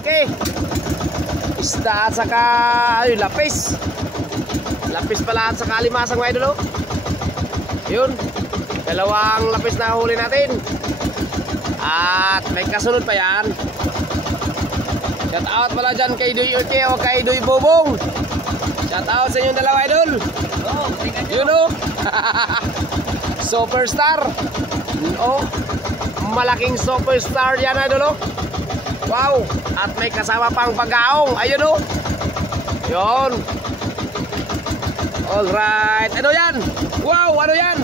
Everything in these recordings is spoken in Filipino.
Okay. Isda at saka ay, lapis. Lapis pala at saka limasang mga idol. Yun. Dalawang lapis na huli natin. At may kasunod pa yan. Shout out pala dyan kay Doy Urke o kay Doy Bobong. Shout out sa inyong dalawa idol. Yun o. Superstar. Oh, malaking superstar yan idol. Wow. At may kasama pang pagkaong. Ayun o. Yun. Alright. Ano yan? Wow. Ano yan?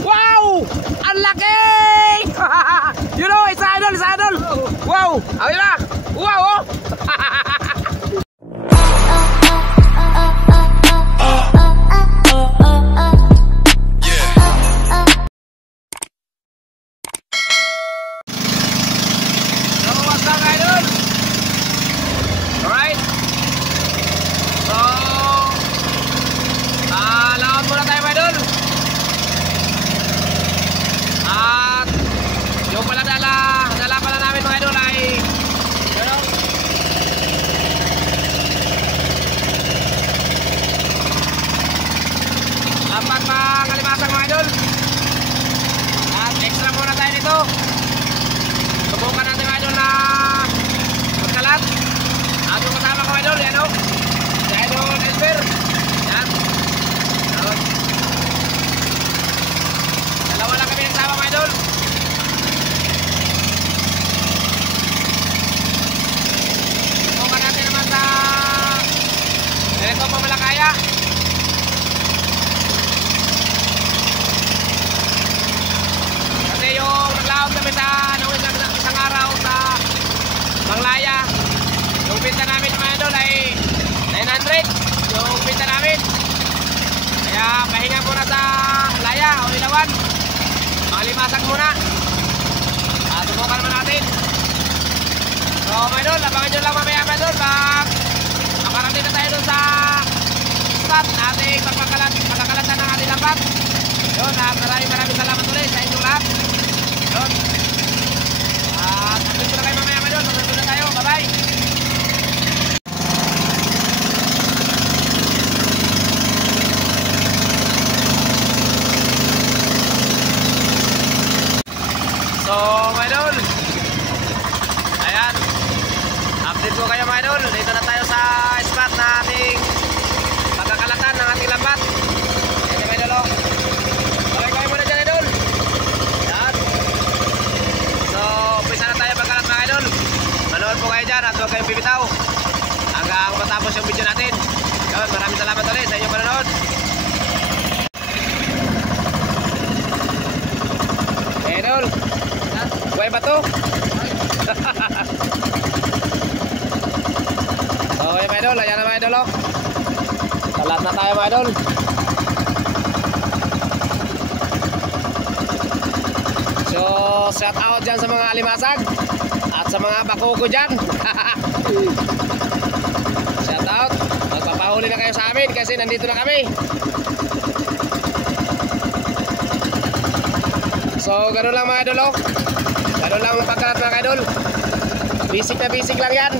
Wow. Ang laki. You know, isa idol. Wow. Ayun na. Wow. Oh. Subukan natin mga idol na magkalat. At yung kasama ko idol, yan o. Si idol Elber. Yan. Dalawa lang kami nagsama mga idol. Subukan natin naman sa ganito Pamalakaya. Kasi yung naglaog kami sa isang araw sa Manglaya, yung pinta namin mga idol ay 900 yung pinta namin. Kaya pahinga muna sa Laya o Ilawan, mga limasag muna. Subukan naman natin. So mga idol, abangan nyo lang mamaya mga idol pag makarating na tayo dun sa spot na ating pagkakalatan ng ating lambat. Yun, maraming salamat ulit sa inyong lahat. Yun. Nandun na kayo mamaya mga idol. Nandun na tayo. Bye-bye. So mga idol, ayan, update ko kayo mga idol. Dito na tayo sa spot na ating pagkakalatan ng ating lambat. Ayan mga idol. Okay, kayo muna dyan idol. Ayan. So umpisa na tayo pagkalat mga idol. Manood po kayo dyan at huwag kayong bibitaw hanggang matapos yung video natin. Yun, maraming salamat ulit sa inyong panonood. Ayan idol. Buhay ba to? Okay mga idol, ayan na mga idol. Salat na tayo mga idol. So shout out dyan sa mga alimasag at sa mga bakuko dyan. Shout out. Magpapahuli na kayo sa amin kasi nandito na kami. So gano'n lang mga idol. Gano'n lang pagkalat mga idol. Basic na basic lang yan.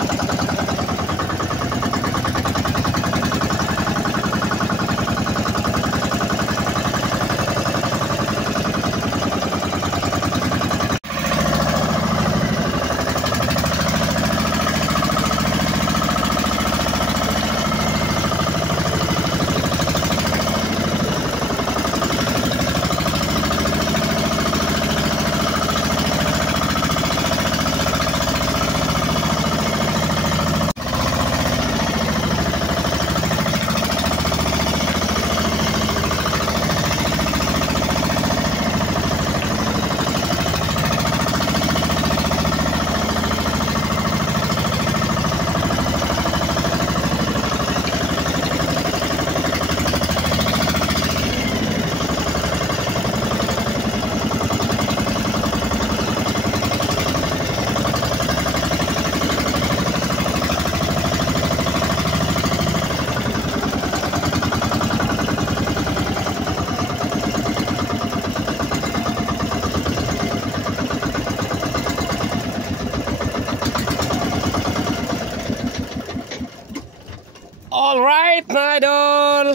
Alright mga idol,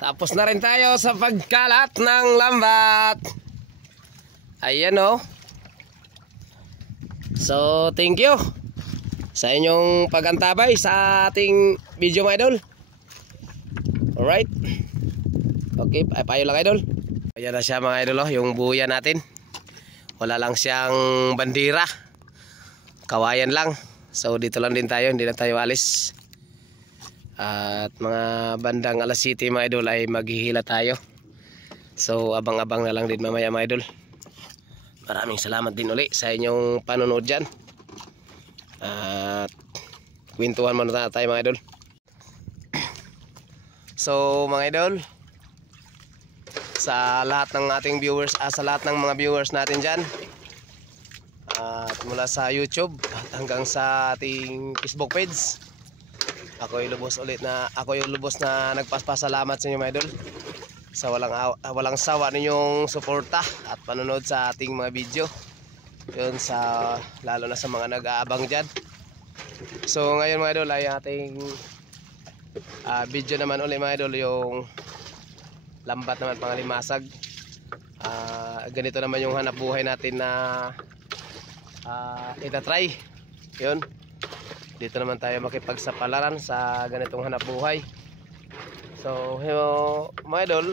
tapos na rin tayo sa pagkalat ng lambat. Ayan o. So thank you sa inyong pagantabay sa ating video mga idol. Alright. Okay, payo lang idol. Ayan na siya mga idol, yung buya natin. Wala lang siyang bandira, kawayan lang. So dito lang din tayo, hindi na tayo alis. At mga bandang alas 7 mga idol ay maghihila tayo. So abang-abang na lang din mamaya mga idol. Maraming salamat din uli sa inyong panonood dyan. At kwentuhan muna tayo mga idol. So mga idol, sa lahat ng ating viewers, sa lahat ng mga viewers natin dyan, at mula sa YouTube hanggang sa ating Facebook page, ako yung lubos na nagpapasalamat sa inyo mga idol sa walang sawa ninyong suporta at panonood sa ating mga video. Yun, lalo na sa mga nag-aabang dyan. So ngayon mga idol ay ating video naman ulit mga idol, yung lambat naman pangalimasag. Ganito naman yung hanap buhay natin na itatry. Yun, dito naman tayo makipagsapalaran sa ganitong hanap buhay. So mga idol,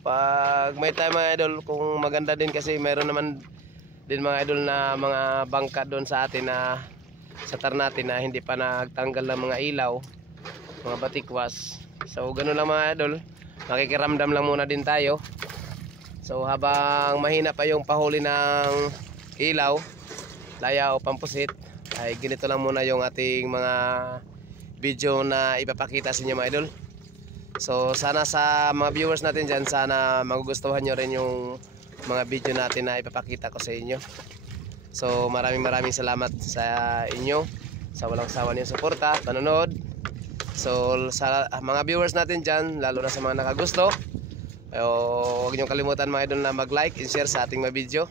pag may time mga idol, kung maganda din kasi mayroon naman din mga idol na mga bangka doon sa atin na sa tar natin na hindi pa nagtanggal ng mga ilaw, mga batikwas. So ganun lang mga idol, makikiramdam lang muna din tayo. So habang mahina pa yung pahuli ng ilaw, laya o pampusit, ay ganito lang muna yung ating mga video na ipapakita sa inyo mga idol. So sana sa mga viewers natin dyan, sana magugustuhan nyo rin yung mga video natin na ipapakita ko sa inyo. So maraming salamat sa inyo sa walang sawa niyong suporta, panonood. So sa mga viewers natin dyan, lalo na sa mga nakagusto, huwag nyo kalimutan mga idol na mag-like and share sa ating mga video.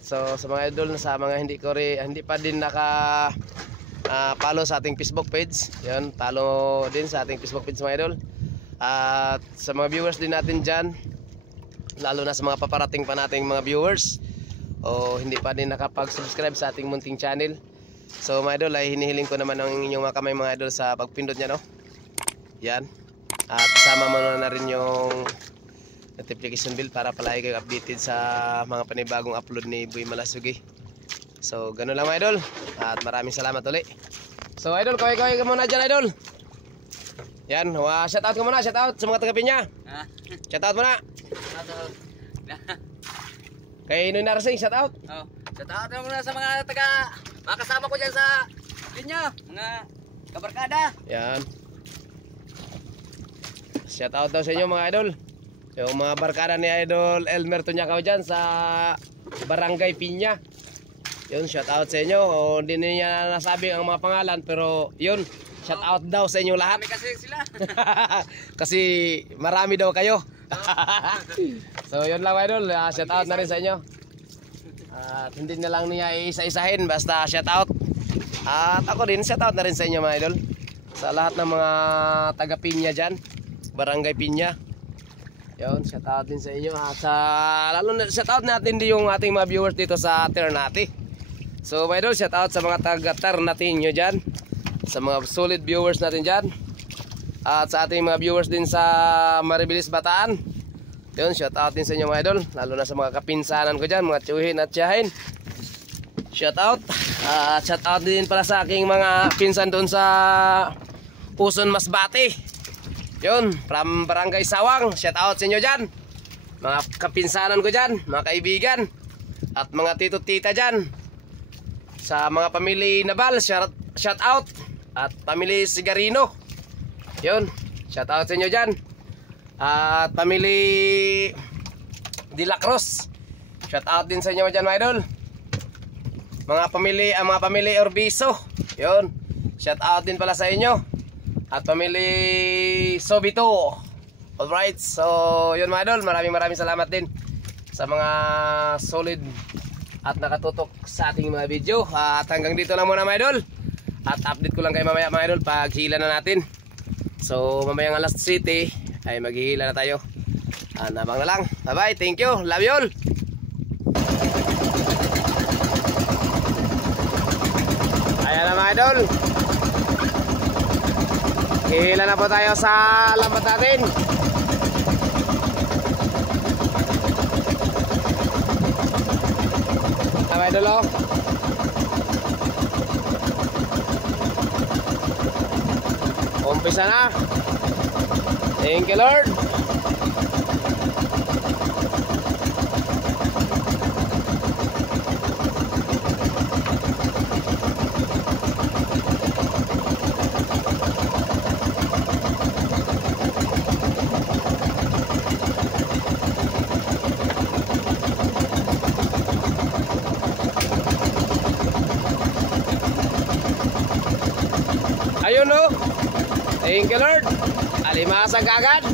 So sa mga idol, sa mga hindi pa din naka follow sa ating Facebook page, yun, follow din sa ating Facebook page mga idol. At sa mga viewers din natin dyan, lalo na sa mga paparating pa nating mga viewers o hindi pa din nakapag-subscribe sa ating munting channel, so mga idol ay hinihiling ko naman ang inyong mga kamay mga idol sa pagpindot nya, no? Yan. At kasama mo na rin yung notification bell para palagi kayo updated sa mga panibagong upload ni Boy Malasugi. So ganun lang mga idol, at maraming salamat ulit. So idol, kaway ka muna dyan idol. Yan, shout out ka muna, shout out sa mga taga-Pinya. Shout out muna. Kay Noy Narsing, shout out. Shout out muna sa mga kasama ko dyan sa Pinya, mga kabarkada. Yan. Shout out daw sa inyo mga idol, yung mga barkada ni Idol Elmer Tunyakaw dyan sa Barangay Pinya. Yun, shout out sa inyo. O, hindi niya nasabi ang mga pangalan, pero yun, shout out daw sa inyo lahat. Marami kasi sila. Kasi marami daw kayo. So yun lang idol, shout out na rin sa inyo. At hindi na lang niya isa-isahin, basta shout out. At ako din, shout out na rin sa inyo mga idol, sa lahat ng mga taga Pinya dyan, Barangay Pinya. Yun, shout out din sa inyo. At lalo na shout out natin din yung ating mga viewers dito sa Ternate. So mga idol, shout out sa mga taga Ternate nyo dyan, sa mga solid viewers natin dyan. At sa ating mga viewers din sa Maribilis Bataan, yun, shout out din sa inyo mga idol, lalo na sa mga kapinsanan ko dyan, mga tiyuhin at tiyahin. Shout out. Shout out din pala sa aking mga pinsan doon sa Puson Masbate. Yun, from Barangay Sawang, shout out sa inyo dyan, mga kapinsanan ko dyan, mga kaibigan, at mga tito-tita dyan. Sa mga pamilya Nabal, shout out. At pamilya Sigarino, yun, shout out sa inyo dyan. At pamilya De La Cruz, shout out din sa inyo dyan mga idol. Mga pamilya Orbiso, yun, shout out din pala sa inyo. At pamilya Sobito. Alright, so yun mga idol, maraming salamat din sa mga solid at nakatutok sa ating mga video. At hanggang dito lang muna mga idol. At update ko lang kayo mamaya mga idol pag hila na natin. So mamayang alas 7 ay maghihila na tayo. Nabang na lang. Bye bye, thank you, love you all. Ayan na mga idol, hihila na po tayo sa lambat natin. Mga idol, oh. Umpisa na. Thank you Lord. Ayun oh. Thank you Lord. Alimasag agad.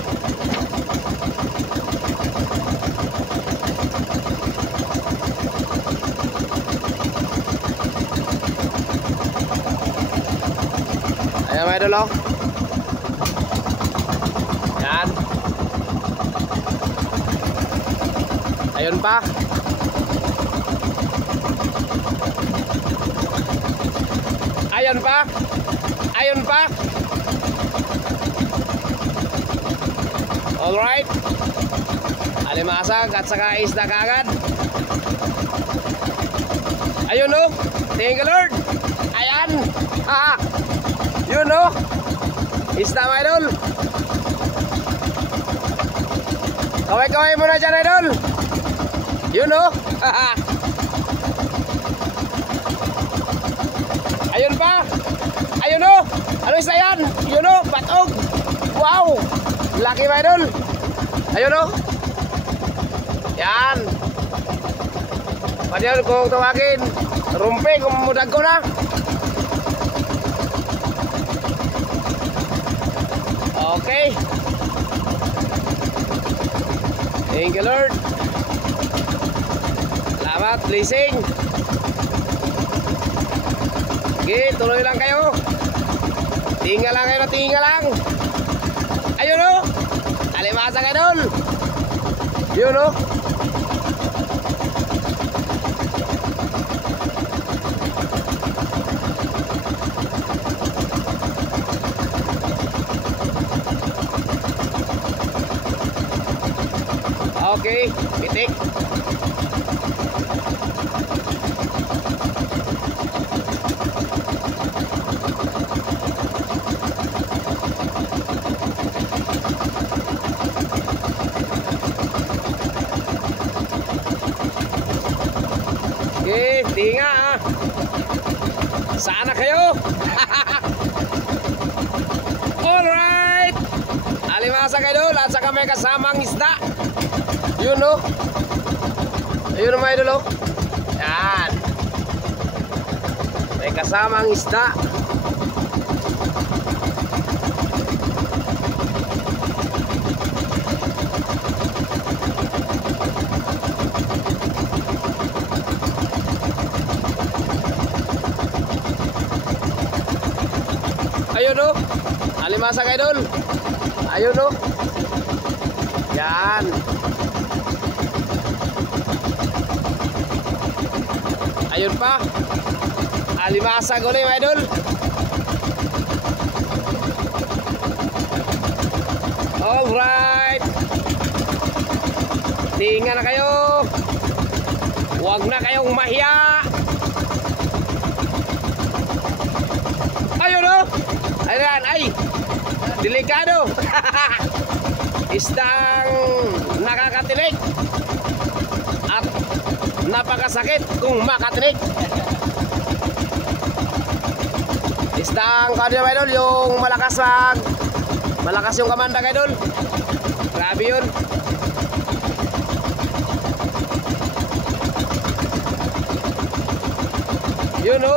Ayan mga idol oh. Yan. Ayun pa. Ayun pa. Ayun pa. Alright. Alimasag at saka isda kaagad. Ayun o. Thank you Lord. Ayan. Yun o. Isda mga idol. Kaway-kaway muna dyan idol. Yun o. Ayun pa. Ayun o. Ano isda yan? Yun o. Patog. Wow. Laki mga idol. Ayun o. Yan. Padahal kung tawagin rumpi kung mudag ko na. Okay. Thank you Lord. Salamat, blessing. Okay, tuloy lang kayo. Tinggal lang kayo na tinggal lang. Ayun o. Alimasag idol. Yun o. Okay, pitik. Okay, tinga ah. Sana kayo? Alright. Alimasag idol at saka may kasamang isda. Yun o. Ayun o mga idol o. Yan. May kasamang isda. Ayun o. Alimasag idol. Ayun o. Yan. Ayun pa. Alimasag ulit mga idol. Alright. Tingnan na kayo. Huwag na kayong mahiya. Ayun o. Ayan, ay. Delikado. Isdang nakakatinik at napakasakit kung makatinik. Isdang kanya mga idol, yung malakas yung kamanda mga idol. Grabe yun. Yun o.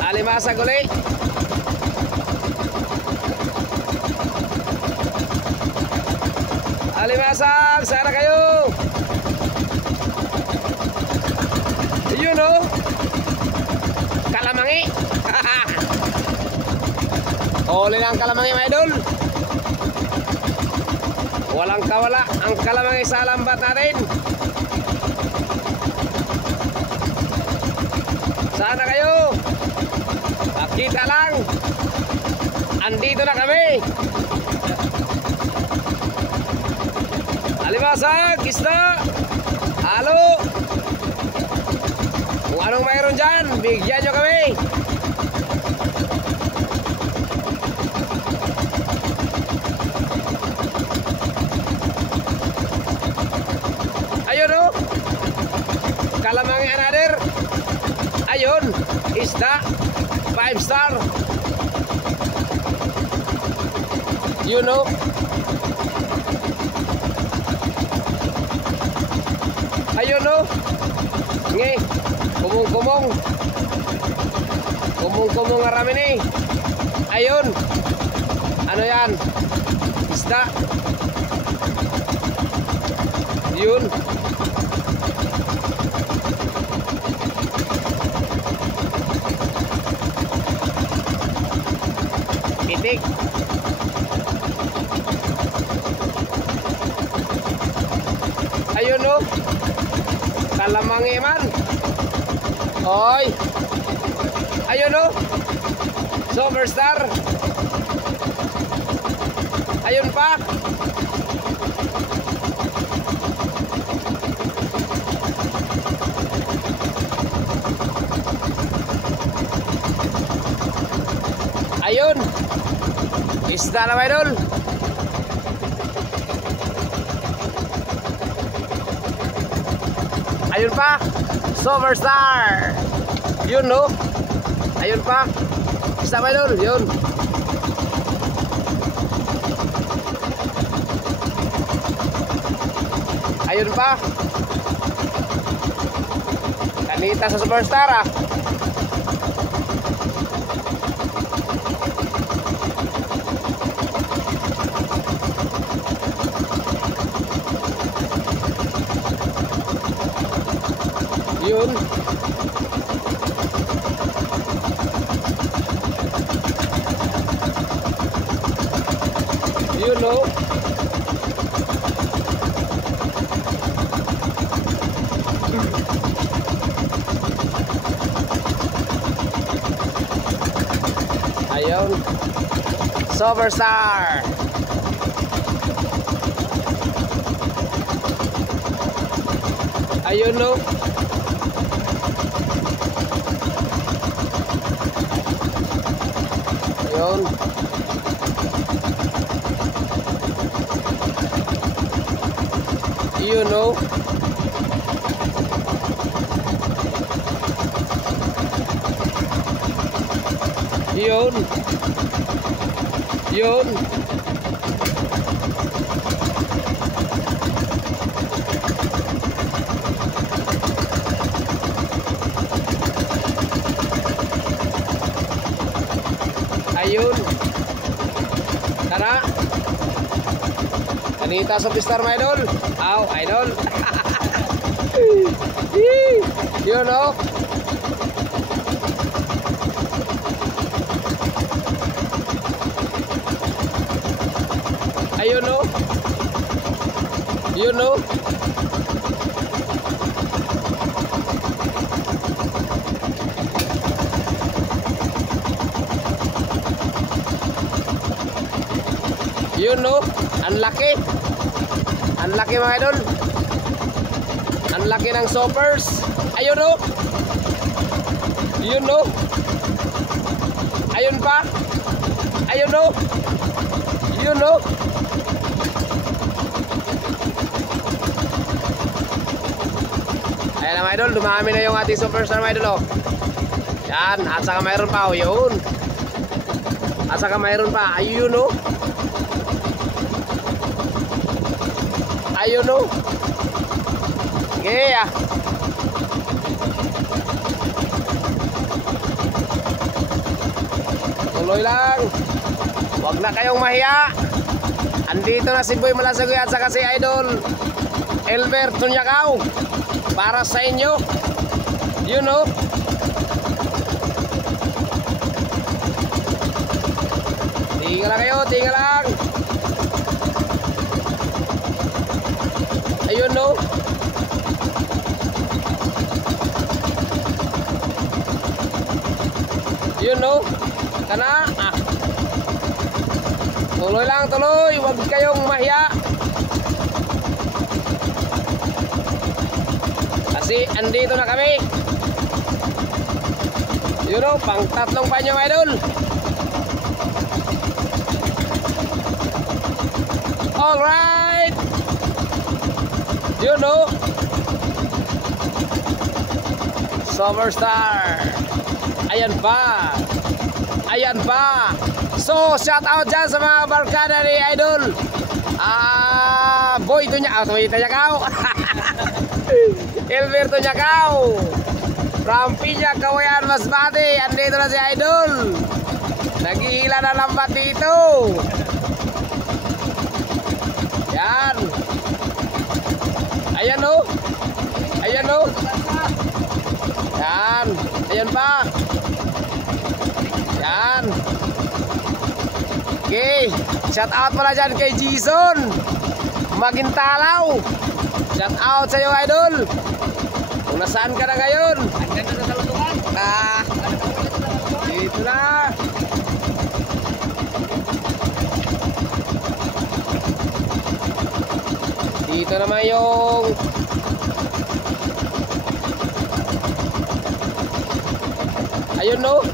Alimasag ulit. Alimasag, sana kayo. Yun o. Kalamangi. Huli na ang kalamangi mga idol. Walang kawala ang kalamangi sa lambat natin. Sana kayo makita lang. Andito na kami. Alibasag, isda, halo. Kung anong mayroon dyan, bigyan nyo kami. Ayun o, kalamangi another. Ayun, isda, 5 star. You know. Ayun o. Nge, kumong-kumong. Kumong-kumong nga rami ni. Ayun. Ano yan? Isda. Yun. Itik. Ayun o. Kalamangi man. Hoy. Ayun o. Superstar. Ayun pa. Ayun. Isda na mga idol. Ayun pa. Superstar. Yun no. Ayun pa. Isda mga idol. Yun. Ayun pa. Kanita sa superstar ah. Yun. You know. Ayun. Superstar. Ayun no. Ayun. You know. Yun. Yun. Ayun. Tara. Kanita sa pistar mga idol. Aw, idol. Yun o. Ayun o. Yun o. Yun no, ang laki. Ang laki mga idol. Ang laki ng soppers. Ayun no. Yun no. Ayun pa. Ayun no. Yun no. Ayan na mga idol, dumami na yung ating superstar mga idol oh. Yan, at saka mayroon pa oh, yun. At saka mayroon pa, ayun no. Ayun no. Okay ah. Tuloy lang. Huwag na kayong mahiya. Andito na si Boy Malasagoy at saka si Idol Elmer Tunyakaw para sa inyo. You know. Tinggal lang kayo, tinggal lang. Ayun no. Yun no. Kana. Tuloy lang, tuloy. Huwag kayong mahiya. Kasi andito na kami. Yun no, pang tatlong panyo idol. Alright. Yun no. Superstar. Ayan pa. Ayan pa. So, shout out dyan sa mga barkada ni Idol. Boy Tunyakaw. Elberto Nyakaw. From Piña, Kawayan, Masbate. Andito na si Idol. Naghihila na lambat dito. Yan. Ayan o. Ayan o. Yan. Ayan pa. Yan. Okay. Shout out pala dyan kay Jason Magintalaw. Shout out sa iyo idol. Kung nasaan ka na ngayon. Andito na sa lutuan. Dito na. Dito naman yung ayun no.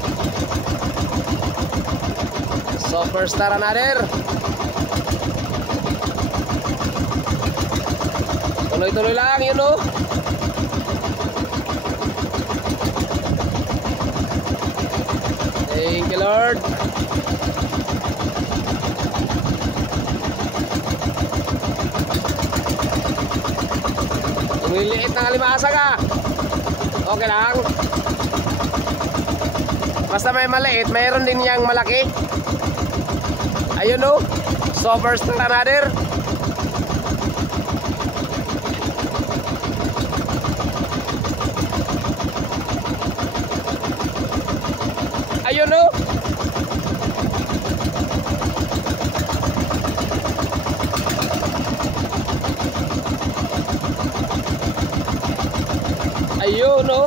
Superstar another. Tuloy-tuloy lang yun no. Thank you Lord. Lumiliit ng alimasa ka. Okay lang. Basta may maliit, mayroon din yang malaki. Ayun no. Superstar another. Ayun no. Ayun no.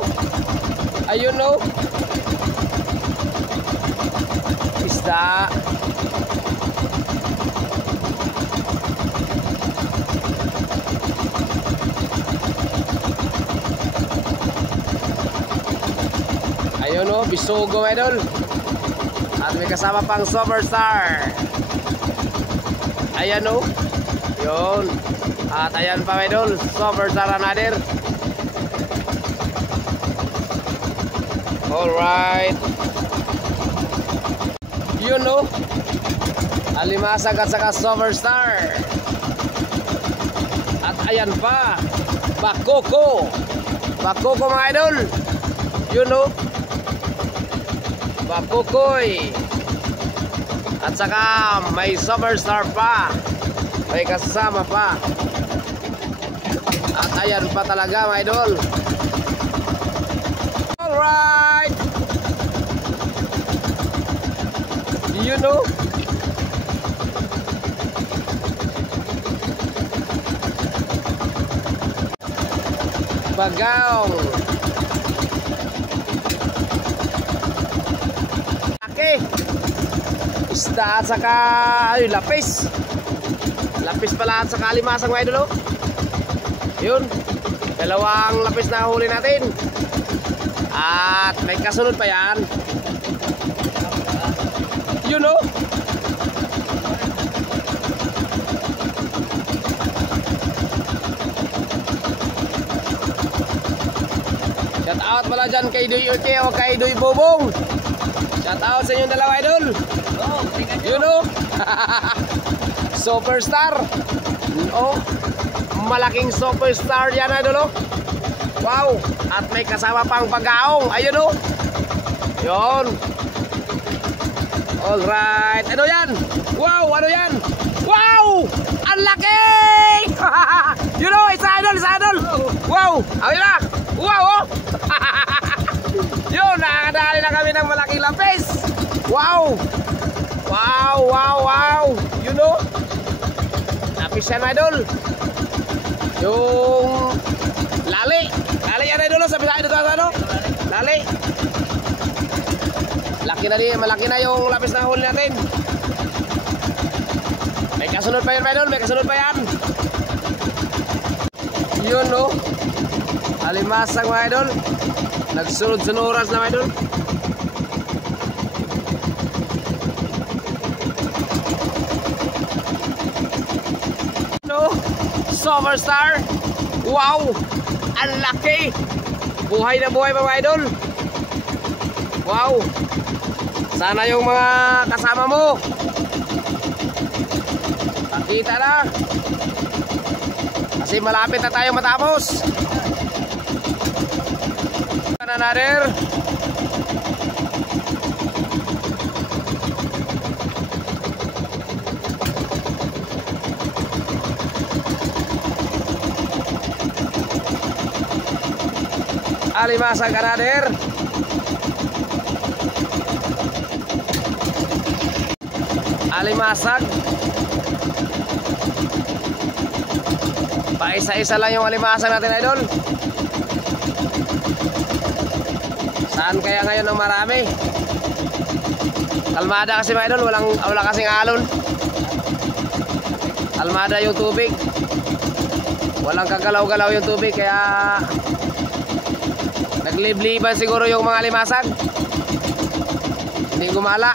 Ayun no. Isda. Ayun no, bisugo idol. At may kasama pang superstar. Ayan no. Yun. At ayan pa idol, superstar another. Alright. Yun no. Alimasag at saka superstar. At ayan pa, Bakoko. Bakoko mga idol. Yun no. Bakukoy. At saka may superstar pa. May kasama pa. At ayan pa talaga mga idol. Alright. You know. Bagaw. Isda at saka ay, lapis. Lapis pala at saka alimasang mga idol. Yun. Dalawang lapis na huli natin. At may kasunod pa yan. Yun o. Shout out pala dyan kay Doy Urke o kay Doy Bobong. Shout out sa inyong dalawa idol. You know. Superstar. Oh, malaking superstar yan idol. Wow. At may kasama pang pagkaong. Ayun oh. Yun. Alright. Ano yan? Wow, ano yan? Wow! Ang laki! You know, it's idol, it's idol. Wow, ayun na. Wow oh. Yun, nakakadali na kami ng malaking lapis. Wow! Wow, wow, wow. You know? Lapis yan, idol. Yung lali. Lali yan, idol. Sabi sa akin dito, ano? Lali. Malaki na yung lapis na huli natin. May kasunod pa yan, idol. May kasunod pa yan. Yun, no? Alimasag, mga idol. Nagsunod-sunuras na, idol. No? Superstar. Wow! Ang laki! Buhay na buhay, mga idol. Wow! Sana yung mga kasama mo nakita na. Kasi malapit na tayo matapos. Another. Alimasag another. Alimasag. Paisa-isa lang yung alimasag natin, idol. Saan kaya ngayon ang marami? Kalmada kasi, mga idol. Wala kasing alon. Kalmada yung tubig. Walang kagalaw-galaw yung tubig. Kaya naglibliban siguro yung mga alimasag. Hindi gumala.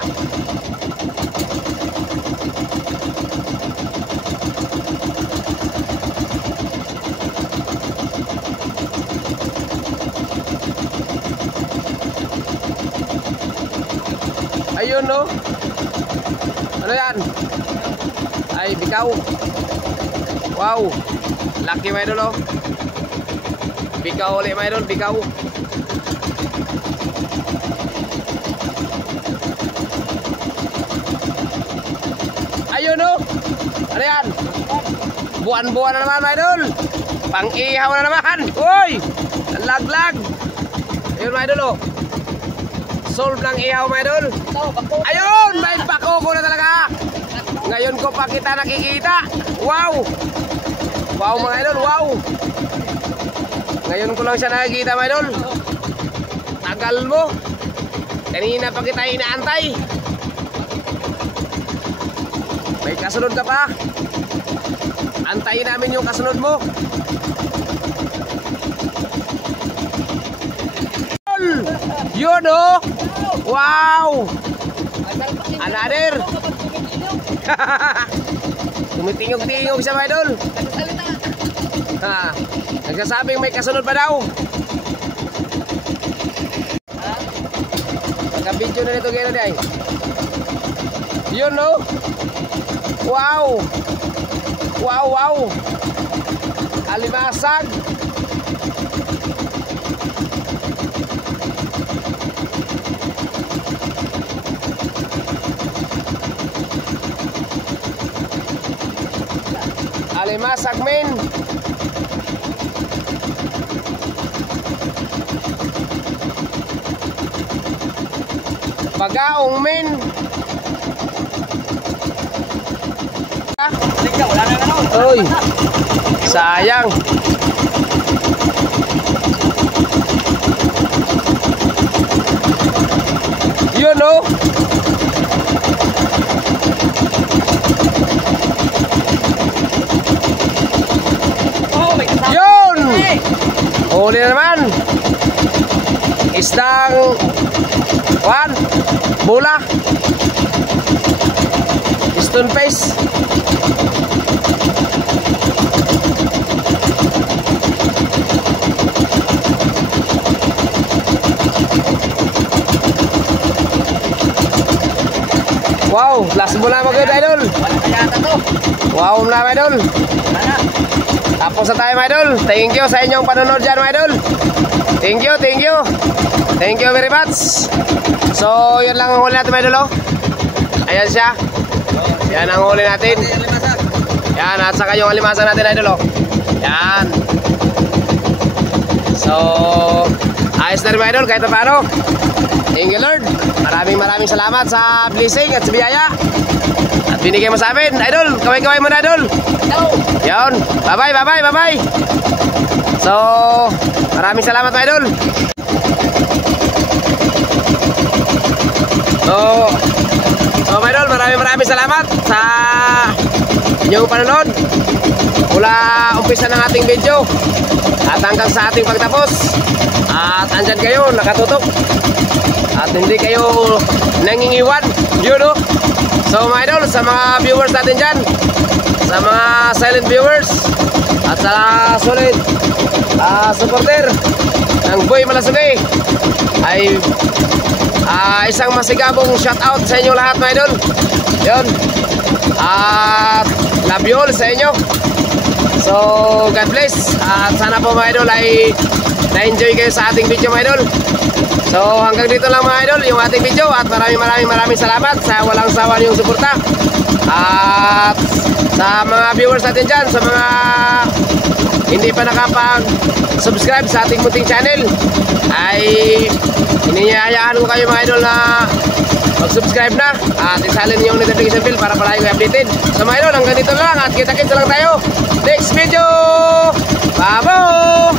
Ayun, no? Ano yan? Ay, bikaw. Wow. Laki, my idol, oh. Bikaw ulit, my idol. Bikaw. Ayun, no? Ano yan? Buwan-buwan na naman, my idol. Pang-ihaw na naman. Uy! Laglag. Ayun, my idol, oh. Solve ng ihaw, my idol. Ayun! May pakoko na talaga. Ngayon ko pa kita nakikita. Wow! Wow, mga idol. Wow! Ngayon ko lang siya nakikita, my idol. Tagal mo. Kanina pa kita inaantay. May kasunod ka pa. Antayin namin yung kasunod mo. Yun, oh! Wow! Another! Tumitingog-tingog siya, mga idol. Nagsasabing may kasunod pa daw. Nagka-video na nito gano'n ay. Yun, no? Wow! Wow, wow! Alimasag! Alimasag, men. Pagaong, men. Wala na ano. Oy. Sayang. Yun, no? Yun! Huli na naman. Isdang bola. Stone face. Wow, last bola mo good, idol. Wala kaya to. Wow, na, idol. Tapos na tayo, mga idol. Thank you sa inyong panonood dyan, mga idol. Thank you, thank you. Thank you very much. So, yun lang ang huli natin, mga idol, oh. Ayan siya. Yan ang huli natin. Yan, at saka yung alimasag natin, idol, oh. Yan. So, ayos na rin, mga idol, kahit na paano. Thank you Lord. Maraming salamat sa blessing at sa biyaya. At binigay mo sa amin. Idol, kaway-kaway mo na Idol. Yun. Bye-bye. So, maraming salamat mga Idol. So mga Idol, maraming salamat sa inyong panonood. Mula umpisa ng ating video at hanggang sa ating pagtapos. At andyan kayo, nakatutok. At hindi kayo nangingiwan. Yun o. So mga Idol, sa mga viewers natin dyan, sa mga silent viewers, at sa solid supporter ng Boy Malasugi, ay isang masigabong shoutout sa inyo lahat mga Idol. Yun. At love you all sa inyo. So God bless. At sana po mga Idol ay na-enjoy kayo sa ating video mga Idol. So hanggang dito lang mga Idol yung ating video. At maraming salamat sa walang sawa niyong suporta. At sa mga viewers natin dyan, sa mga hindi pa nakapag-subscribe sa ating munting channel, ay inihayaan ko kayo mga Idol na mag-subscribe na at isalin yung notification bell para palagi kayo updated. So mga Idol, hanggang dito lang at kita-kits lang tayo next video. Bye-bye!